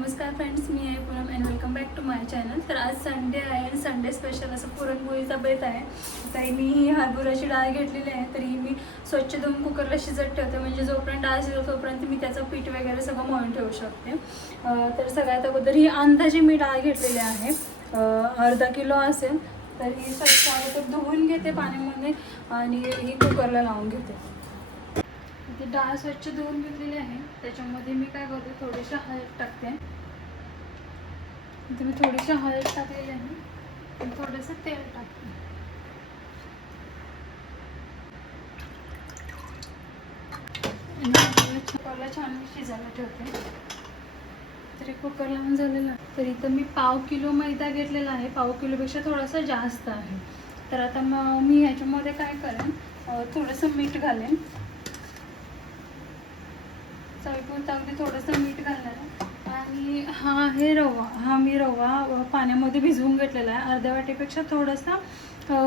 नमस्कार फ्रेंड्स मी आहे Poonam and welcome back to my channel तर आज संडे आहे आणि संडे स्पेशल असं पुरणपोळीचा बेत आहे. तरी मी ही हरभऱ्याची डाळ घेतलेली आहे. तरी मी स्वच्छ धुवून कुकरला शिजत ठेवते. म्हणजे जोपर्यंत डाळ शिजतो तोपर्यंत मी त्याचं पीठ वगैरे सगळं मळून ठेवू शकते. तर सगळ्यात अगोदर ही अंदाजे मी डाळ घेतलेली आहे. अर्धा किलो असेल तर ही स्वच्छ अगोदर धुवून घेते पाण्यामध्ये आणि ही कुकरला लावून घेते. ती डाळ स्वच्छ धुवून घेतलेली आहे. त्याच्यामध्ये मी काय करते थोडीशी हळद टाकते. इथे मी थोडीशी हळद टाकलेली आहे. आणि थोडंसं तेल टाकते. कुकरला छान मी शिजायला ठेवते. तरी कुकर लावून झालेलं तर इथं मी पाव किलो मैदा घेतलेला आहे. पाव किलोपेक्षा थोडासा जास्त आहे. तर आता मग मी ह्याच्यामध्ये काय करेन थोडंसं मीठ घालेन. चवीपुरतं अगदी थोडंसं मीठ घालणार आहे. आणि हा आहे रवा. हा मी रवा पाण्यामध्ये भिजवून घेतलेला आहे. अर्ध्या वाटेपेक्षा थोडासा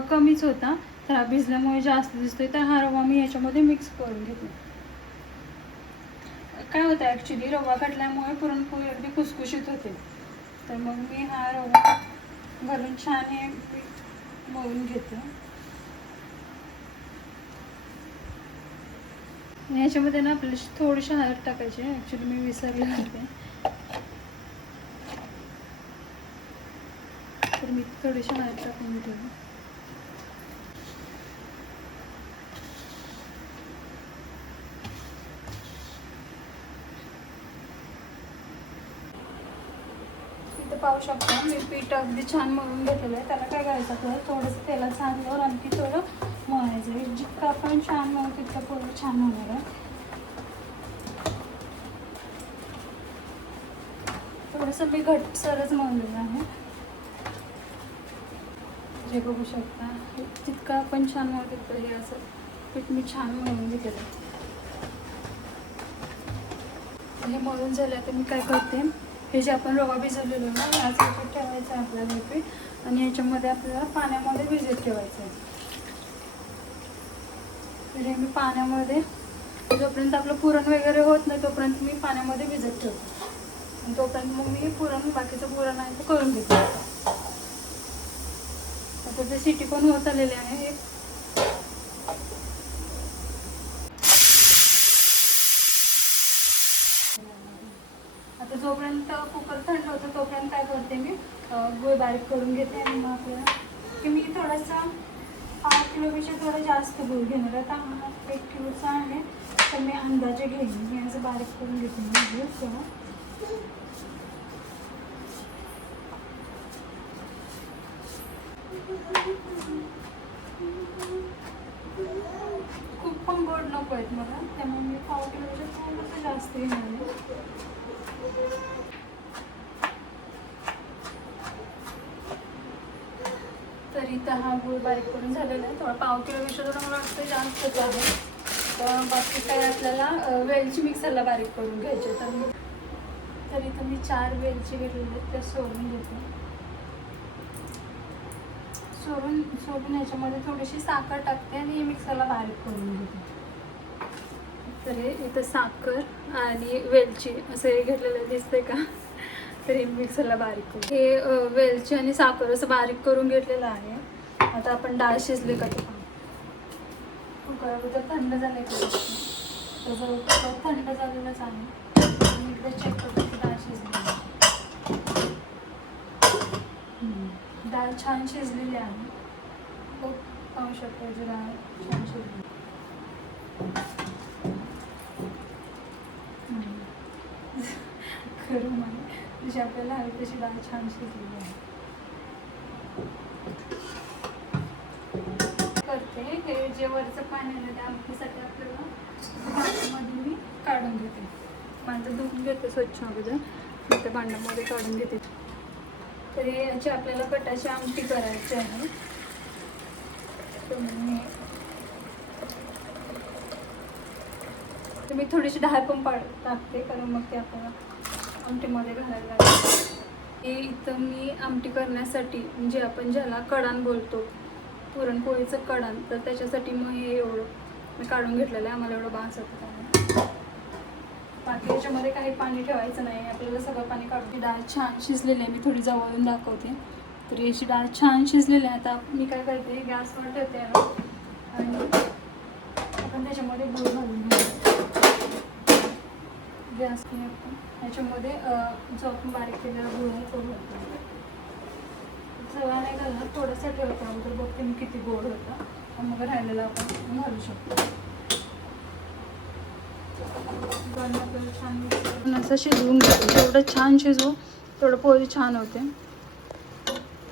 कमीच होता. तर हा भिजल्यामुळे जास्त दिसतोय. तर हा रवा मी याच्यामध्ये मिक्स करून घेतो काय होतं ॲक्च्युली रवा घातल्यामुळे पुरणपोळी अगदी खुसखुशीत होते. तर मग मी हा रवा घालून छान हे पीठ मळून घेते आणि ह्याच्यामध्ये ना आपल्याला थोडीशी हळद टाकायची ॲक्च्युली मी विसरले होते. तर मी थोडीशी हळद टाकून ठेवली पाहू शकता मी पीठ अगदी छान मळून घेतलेलं आहे. त्याला काय करायचं आपल्याला? थोडंसं तेलात सांगल्यावर आणखी थोडं मळायचं आहे जितकं आपण छान मळू तितकं पोळं छान होणार आहे थोडंसं मी घटसरच मळलेलं आहे जे बघू शकता जितकं आपण छान मळू तितकं हे असं पीठ मी छान मळून घेतलेलं हे मळून झालं तर मी काय करते हे जे आपण रवा भिजवलेलो ना याच ह्याच्यात ठेवायचं आहे आपल्याला हे पीठ आणि याच्यामध्ये आपल्याला पाण्यामध्ये भिजत ठेवायचं आहे तरी मी पाण्यामध्ये जोपर्यंत आपलं पुरण वगैरे होत नाही तोपर्यंत मी पाण्यामध्ये भिजत ठेवते. आणि तोपर्यंत मग मी पुरण बाकीचं पुरण आहे ते करून घेते. आता ते शिटी पण होत आलेले आहे. आता जोपर्यंत कुकर थंड होतं तोपर्यंत काय करते मी गोळ गुळ बारीक करून घेते आणि मग आपल्याला की मी थोडासा किलोपेक्षा थोडं जास्त गुळ घेणार आहे आता हा एक किलोचा आहे. तर मी अंदाजे घेईन. मी असं बारीक करून घेते मी गुळ खूप पण गोड नको आहेत मला. त्यामुळे मी पाव किलोपेक्षा थोडंसं जास्त घेणार आहे. आता हा गुळ बारीक करून झालेला आहे. थोडा पाव किलोपेक्षा थोडं मला वाटतं जास्तच आहे तर बाकी काय आपल्याला वेलची मिक्सरला बारीक करून घ्यायचे तर मी तर इथं मी चार वेलची घेतलेले आहेत त्या सोडून घेते सोडून सोडून याच्यामध्ये थोडीशी साखर टाकते आणि हे मिक्सरला बारीक करून घेते. तर हे इथं साखर आणि वेलची असं हे घेतलेलं दिसते का? तर हे मिक्सरला बारीक करून हे वेलची आणि साखर असं बारीक करून घेतलेलं आहे. आता आपण डाळ शिजले का ते पाहू. थंड झाले त्याचं थंड झालेलंच आहे. मी चेक करतो की डाळ शिजली डाळ छान शिजलेली आहे. खूप पाहू शकतो जी डाळ छान शिजली खरं मला जशी आपल्याला हवी तशी डाळ छान शिजलेली आहे करते हे जे वरचं पाणी आलं त्या आमटीसाठी आपल्याला भांड्यामध्ये मी काढून घेते भांडं धुवून घेते स्वच्छ अगोदर त्या भांड्यामध्ये काढून घेते तर याची आपल्याला कटाची आमटी करायची आहे तर मी थोडीशी डाळ पण पाड टाकते कारण मग ते आपल्याला आमटीमध्ये घालायला लागेल हे इथं मी आमटी करण्यासाठी म्हणजे आपण ज्याला कडान बोलतो पुरणपोळीचं कडान तर त्याच्यासाठी मग हे एवढं मी काढून घेतलेलं आहे. आम्हाला एवढं बास होतं बाकी याच्यामध्ये काही पाणी ठेवायचं नाही. आपल्याला सगळं पाणी काढून डाळ छान शिजलेली आहे. मी थोडी जवळून दाखवते. तर याची डाळ छान शिजलेली आहे. आता मी काय करते गॅसवर ठेवते आणि आपण त्याच्यामध्ये गुळ घालून गॅस ह्याच्यामध्ये जो आपण बारीक केलेला गुळ आहे तो घालतो सगळा नाही घालणार थोडंसं ठेवतो अगोदर बघते मी किती गोड होतं. मग राहिलेलं आपण घालू शकतो. छान असं शिजवून घ्यायचं जेवढं छान शिजवू तेवढं पोळी छान होते.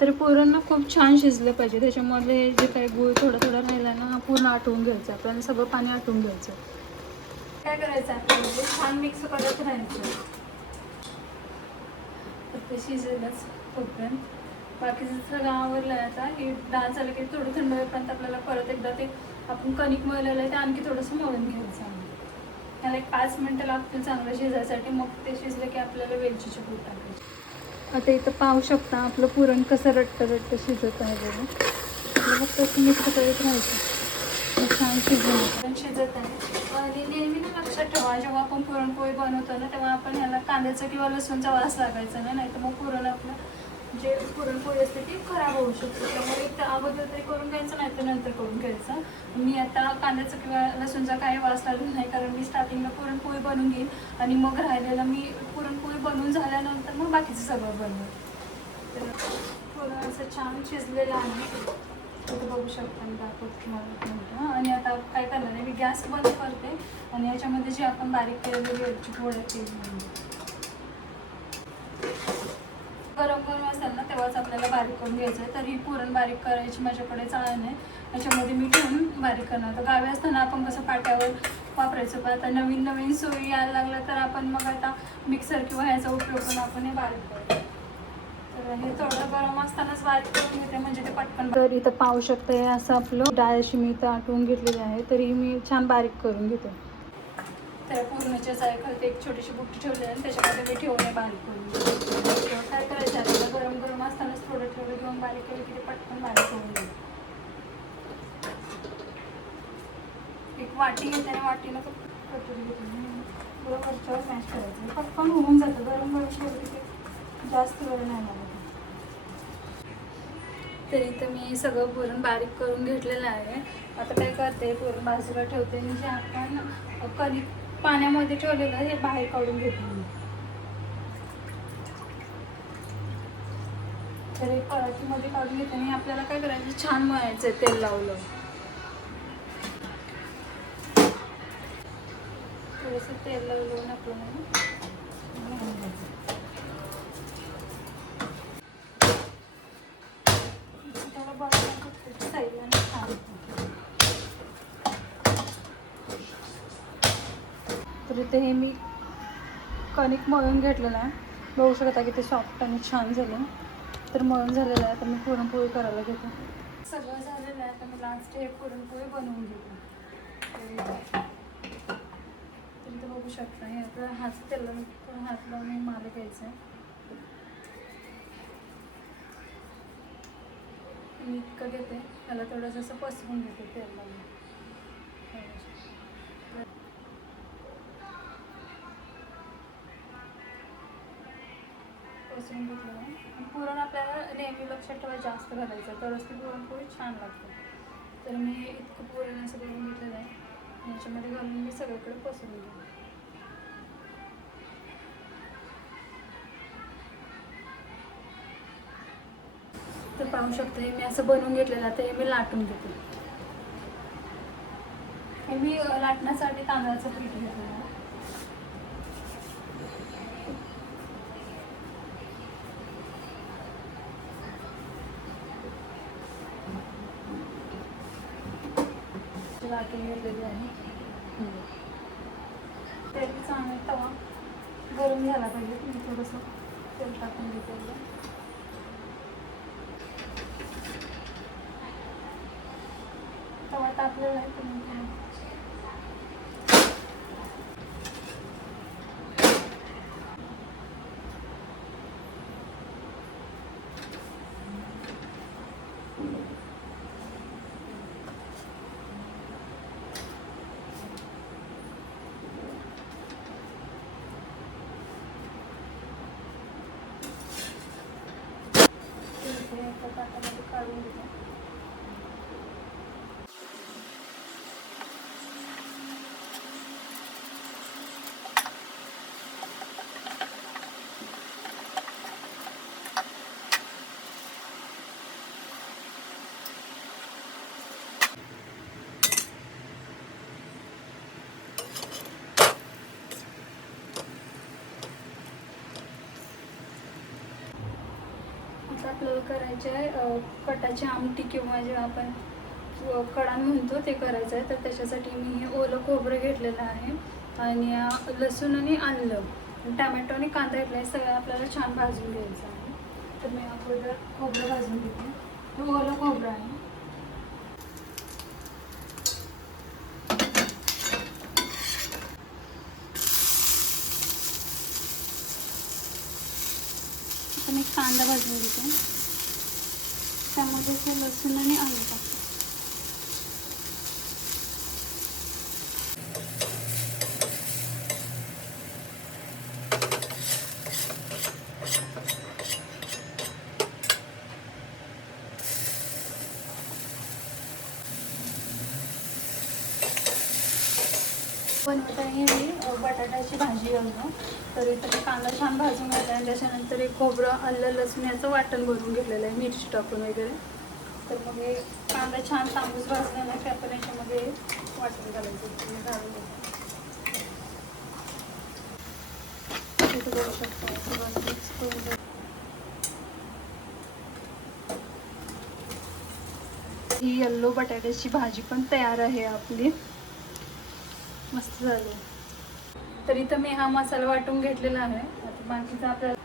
तरी पोरांना खूप छान शिजलं पाहिजे. त्याच्यामध्ये जे काही गूळ थोडं थोडं राहिला ना हा पूर्ण आटवून घ्यायचं. आपल्याला सगळं पाणी आटवून घ्यायचं. काय करायचं आपल्याला? छान मिक्स करत राहायचं. शिजेलच तोपर्यंत. बाकीचं सगळं आवरलं आहे आता ही डाळ झालं की थोडं थंड होईपर्यंत आपल्याला परत एकदा ते आपण कणिक मळलेलं आहे ते आणखी थोडंसं मळून घ्यायचं आहे त्याला एक पाच मिनटं लागतील चांगलं शिजायसाठी मग ते शिजलं की आपल्याला वेलचीची पूड टाकायची. आता इथं पाहू शकता आपलं पुरण कसं रट्ट रट्ट शिजत आहे बघा. फक्त मिक्स करत राहायचं छान शिजून पुरण शिजत आहे. आणि नेहमी ना लक्षात ठेवा जेव्हा आपण पुरणपोळी बनवतो ना तेव्हा आपण ह्याला कांद्याचा किंवा लसूणचा वास लागायचा ना नाही तर मग पुरण आपलं जे पुरणपोळी असते ती खराब होऊ शकते. त्यामुळे एक अगोदर तरी करून घ्यायचं नाही तर नंतर करून घ्यायचं. मी आता कांद्याचा किंवा लसूणचा काही वास लागला नाही कारण मी स्टार्टिंगला पुरणपोळी बनवून घेईन आणि मग राहिलेलं मी पुरणपोळी बनवून झाल्यानंतर मग बाकीचं सगळं बनवेल तर पुरण असं छान शिजलेलं आहे. तुम्ही बघू शकता मी दाखवत तुम्हाला आणि आता काय करणार आहे मी गॅस बंद करते आणि याच्यामध्ये जे आपण बारीक केलेली वेलची पोळ्या केली गरम गरम असेल ना तेव्हाच आपल्याला बारीक करून घ्यायचं आहे तर ही पुरण बारीक करायची माझ्याकडे चाळ नाही. याच्यामध्ये मी ठेवून बारीक करणार. तर गावी असताना आपण कसं पाट्यावर वापरायचं पण आता नवीन नवीन सोयी यायला लागल्या तर आपण मग आता मिक्सर किंवा ह्याचा उपयोग करून आपण हे बारीक करतो तर हे थोडं गरम असतानाच बारीक करून घेते म्हणजे ते पटकन तर इथं पाहू शकता असं आपलं डाळ अशी मी इथं आटवून घेतलेली आहे तरी मी छान बारीक करून घेते. त्या पूर्णच्या जायखालती एक छोटीशी बुट्टी ठेवली आहे आणि त्याच्यामध्ये मी ठेवून बारीक करून घेते. काय करायचं आपल्याला गरम गरम असतानाच थोडं थोडं घेऊन बारीक केलं की ते पटकन बारीक होऊन जाईल. एक वाटी घेते आणि वाटीनं तो कटोरी घेते बरोबर वरच्यावर मॅश करायचं. पटकन होऊन जातं. गरम गरम ठेवलं की ते जास्त वेळ नाही लागत. तर मी सगळं पुरण बारीक करून घेतलेलं आहे. आता काय करते पुरण बाजूला ठेवते आणि जे आपण कधी पाण्यामध्ये ठेवलेलं हे बाहेर काढून घेते तर एक पराठीमध्ये काढून घेते आणि आपल्याला काय करायचं? छान मळायचं आहे तेल लावलं. थोडंसं तेल लावलं आपल्याला त्याला बघायला खूप आणि छान तर इथे हे मी कणिक मळून घेतलेलं आहे. बघू शकता की ते सॉफ्ट आणि छान झालं. तर मळून झालेलं आहे तर मी पुरणपोळी करायला घेतो. सगळं झालेलं आहे तर मी लास्ट हे पुरणपोळी बनवून घेतो. तुम्ही तर बघू शकता हे आता हात तेला हात लावून हे घ्यायचं आहे. मी इतकं घेते त्याला थोडंसं असं पसरून घेते तेल लावून पसरून घेतलं आणि पुरण आपल्याला नेहमी लक्षात ठेवायचं जास्त घालायचं. तरच ती पुरणपोळी छान लागते. तर मी इतकं पुरण असं करून घेतलेलं आहे. याच्यामध्ये घालून मी सगळीकडे पसरून घेतलं तर पाहू शकते मी असं बनवून घेतलेलं आता हे मी लाटून घेते. हे मी लाटण्यासाठी तांदळाचं पीठ घेतलेलं आहे लाटून घेतलेली आहे तेल चांगलं तवा गरम झाला पाहिजे मी थोडंसं तेल टाकून घेतलेलं तवा टाकलेला आहे तर मग काय. आपल्याला करायचे आहे. कटाची आमटी किंवा जे आपण कडा कडाण म्हणतो ते करायचं आहे. तर त्याच्यासाठी मी हे ओलं खोबरं घेतलेलं आहे. आणि लसूण आणि आलं. टॅमॅटो आणि कांदा घेतला आहे. सगळं आपल्याला छान भाजून घ्यायचं आहे. तर मी अगोदर खोबरं भाजून घेते. हे ओलं खोबरं आहे. मी कांदा भाजून घेते. त्यामध्ये ते लसूण आणि आलं. बनवत आहे मी बटाट्याची भाजी बनव तर इथं मी कांदा छान भाजून घेतला आणि त्याच्यानंतर एक खोबरं आलं लसूण याचं वाटण भरून घेतलेलं आहे मिरची टाकून वगैरे. तर मग हे कांदा छान तांबूस भाजला नाही की आपण याच्यामध्ये वाटण घालायचं घालून ही येल्लो बटाट्याची भाजी पण तयार आहे आपली. मस्त झाली. तर इथं मी हा मसाला वाटून घेतलेला आहे. आता बाकीचा आपल्याला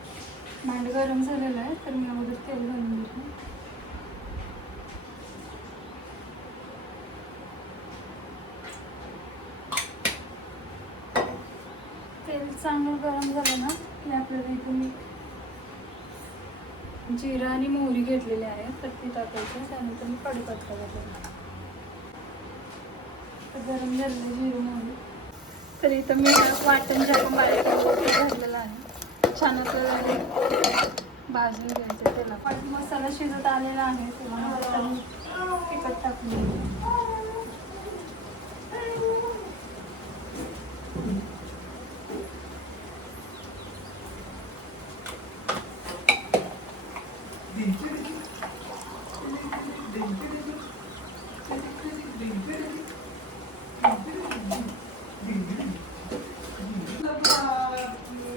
मांड गरम झालेलं आहे तर मी अगोदर तेल घालून घेतो. तेल चांगलं गरम झालं ना की आपल्याला इथे मी जिरा आणि मोहरी घेतलेली आहे तर ती टाकायची त्यानंतर मी कढीपत्ता घातलेला गरम झालेलं जिरं मोहरी तर इथं मी वाटण जे आपण बारीक घातलेलं आहे. छान हे भाजून घ्यायचं त्याला. पण मसाला शिजत आलेला आहे तेव्हा तिखट टाकून घेते.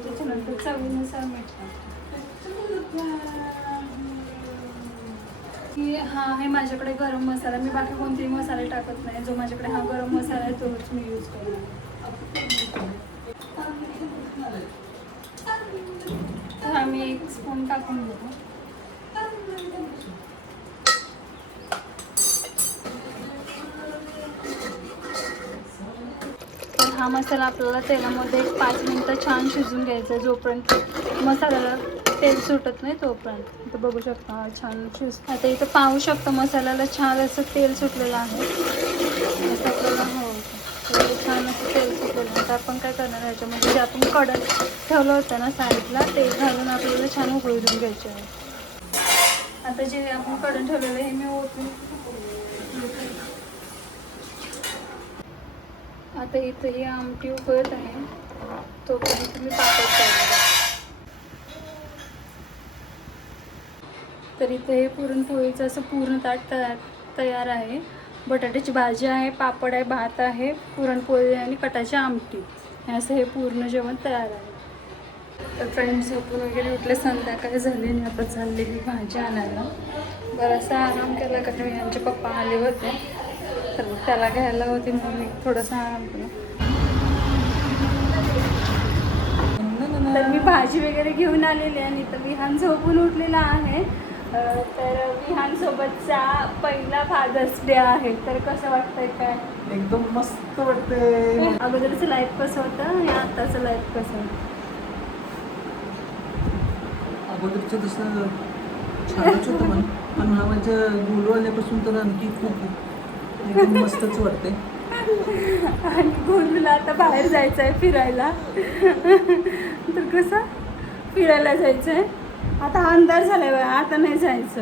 त्याच्यानंतर चवीनुसार मीठ की हा हे माझ्याकडे गरम मसाला मी बाकी कोणतेही मसाले टाकत नाही. जो माझ्याकडे हा गरम मसाला आहे तोच मी यूज करणार तर हा मी एक स्पून टाकून देतो. मसाला आपल्याला तेलामध्ये एक पाच मिनटं छान शिजून घ्यायचा आहे जोपर्यंत मसाल्याला तेल सुटत नाही तोपर्यंत. तर बघू शकता हा छान शिज आता इथं पाहू शकता मसाल्याला छान असं तेल सुटलेलं आहे. असं आपल्याला हवं छान असं तेल सुटलेलं आता आपण काय करणार ह्याच्यामध्ये जे आपण कडक ठेवलं होतं ना साईडला ते घालून आपल्याला छान उकळून घ्यायचे आहे. आता जे आपण कडण ठेवलेलं आहे हे मी ओतून आता इथं ही आमटी उकळत आहे. तोपर्यंत मी पापड काढले तर इथं हे पुरणपोळीचं असं पूर्ण ताट तयार तयार आहे. बटाट्याची भाजी आहे पापड आहे भात आहे पुरणपोळी आणि कटाची आमटी. हे असं हे पूर्ण जेवण तयार आहे. तर फ्रेंड्स झोपून वगैरे उठले संध्याकाळी झाली नाही आता चाललेली भाजी आणायला. बराचसा आराम केला कारण मी यांचे पप्पा आले होते. तर त्याला घ्यायला होती म्हणून मी थोडासा तर मी भाजी वगैरे घेऊन आलेली आणि तर विहान झोपून उठलेला आहे. तर विहानसोबतचा पहिला फादर्स डे आहे. तर कसं वाटतंय काय? एकदम मस्त वाटते अगोदरचं लाईफ कसं होतं आणि आताचं लाईफ कसं आहे अगोदरचं तसं छानच होतं पण पण हा माझ्या गुरु आल्यापासून तर आणखी खूप एकदम मस्तच वाटते आणि गोलूला आता बाहेर जायचं आहे फिरायला. तर कसं? फिरायला जायचं आहे आता अंधार झालाय बा आता नाही जायचं.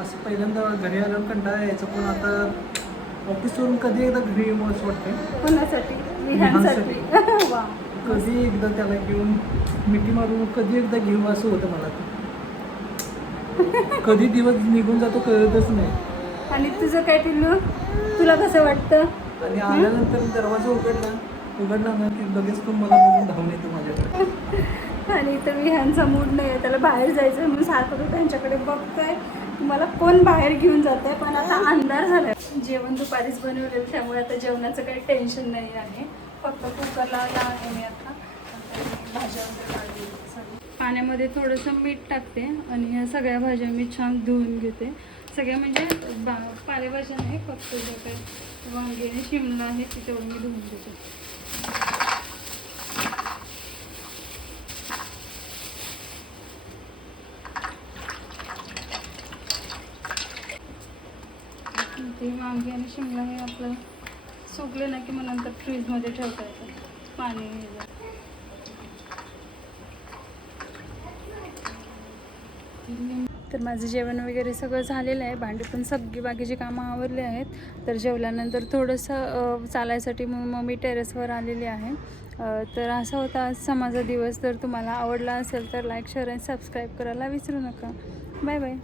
असं पहिल्यांदा घरी आल्यावर कंटाळा यायचं पण आता ऑफिसवरून कधी एकदा घरी असं वाटतं कोणासाठी? विहानसाठी वा. कधी एकदा त्याला घेऊन मिठी मारून कधी एकदा घेऊ असं होतं मला. कधी दिवस निघून जातो कळतच नाही. आणि तुझं काय टिल्लू तुला कसं वाटतं? आणि आल्यानंतर दरवाजा उघडला. उघडला ना की लगेच तो मला बघून धावून येतो माझ्याकडे. आणि इथं विहानचा मूड नाही आहे. त्याला बाहेर जायचं आहे म्हणून सारखं तो त्यांच्याकडे बघतोय. मला कोण बाहेर घेऊन जात आहे पण आता अंधार झालाय. जेवण दुपारीच बनवलेलं त्यामुळे आता जेवणाचं काही टेन्शन नाही आहे. फक्त कुकर लावला आहे मी आता. भाज्या वगैरे. पाण्यामध्ये थोडंसं मीठ टाकते आणि ह्या सगळ्या भाज्या मी छान धुवून घेते. सगळ्या म्हणजे बा पालेभाज्या नाही फक्त जे काही वांगे आणि शिमला आहे ते तेवढं मी धुवून देते. ते वांगे आणि शिमला हे आपलं सुकले ना की मग नंतर फ्रीजमध्ये ठेवता येतं. पाणी लिंबू तर माझं जेवण वगैरे सगळं झालेलं आहे. भांडी पण सगळी बाकीची कामं आवरली आहेत. तर जेवल्यानंतर थोडंसं चालायसाठी म्हणून मग मी टेरेसवर आलेली आहे. तर असा होता आजचा समाजा दिवस. जर तुम्हाला आवडला असेल तर लाईक शेअर आणि सबस्क्राईब करायला विसरू नका. Bye bye